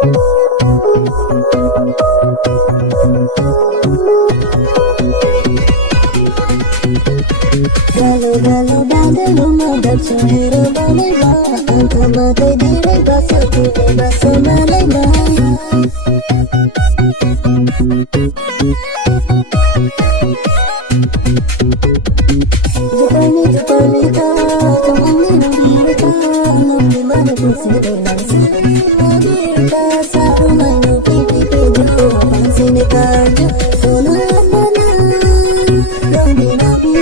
Galau galau dada rumah daksa hero balai ba, angka matai diri basa kiri basa malai ba. Jepani ka, jangan diri ka, alam di mana pun sini langsung diri ka, sarumai no pipi pejo, sini kerja, sona mana, yang di nabi.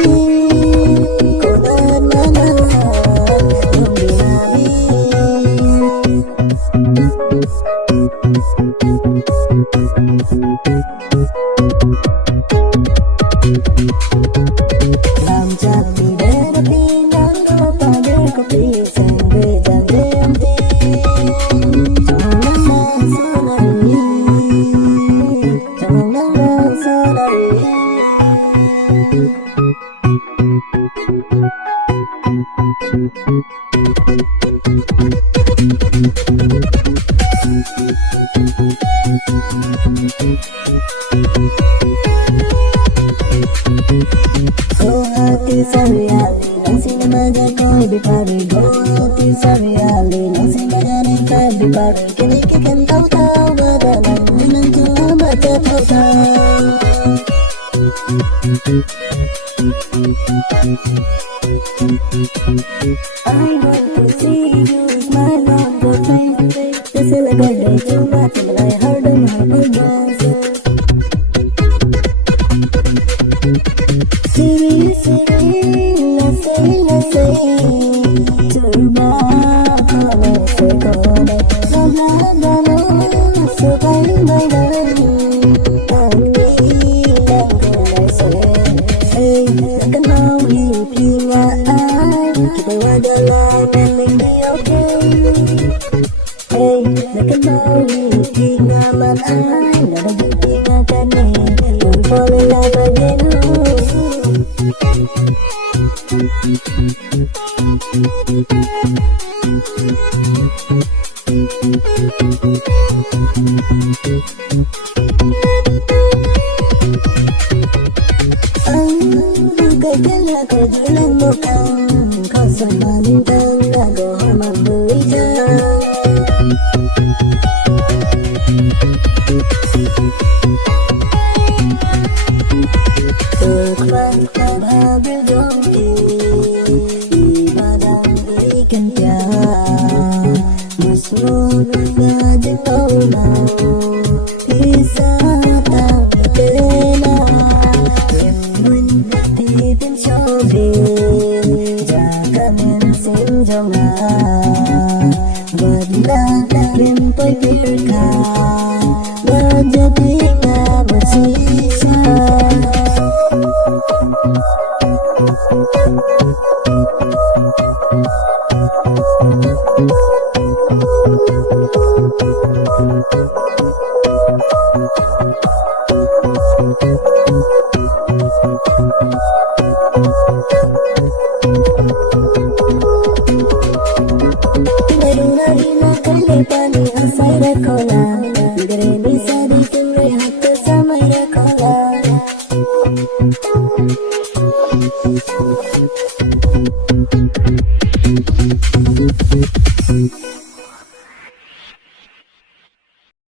Sariali, nang sinamaga ko'y bipari. Go sariali, nang sinagani ko'y bipari. Kinikikan taw-taw, bata lang minang jowa bata taw-taw. I want to see you smile on your face. This is like a day too much, but I heard them happen. Siri, Siri, la say, turba, kone se kone, la no, so kai mai dai, ani lang kone se, hey, kan mau hipinga ai, kita wada la meling di okay, hey, kan mau hipinga man ai, nada hipinga kane, don't fall in love again. Gajala ko julang mukhang kau sama bintang gago memberi Tukman kada berdongki Ibadang ikan tiang Muslim ngajeng tolong Bisa tak kena Kimun tipin syobin Jangan sin jonga Badlah rimpoy pirka Menjadi tak bersisa Pani asai rakola, gere bisa bikin rehat samai rakola.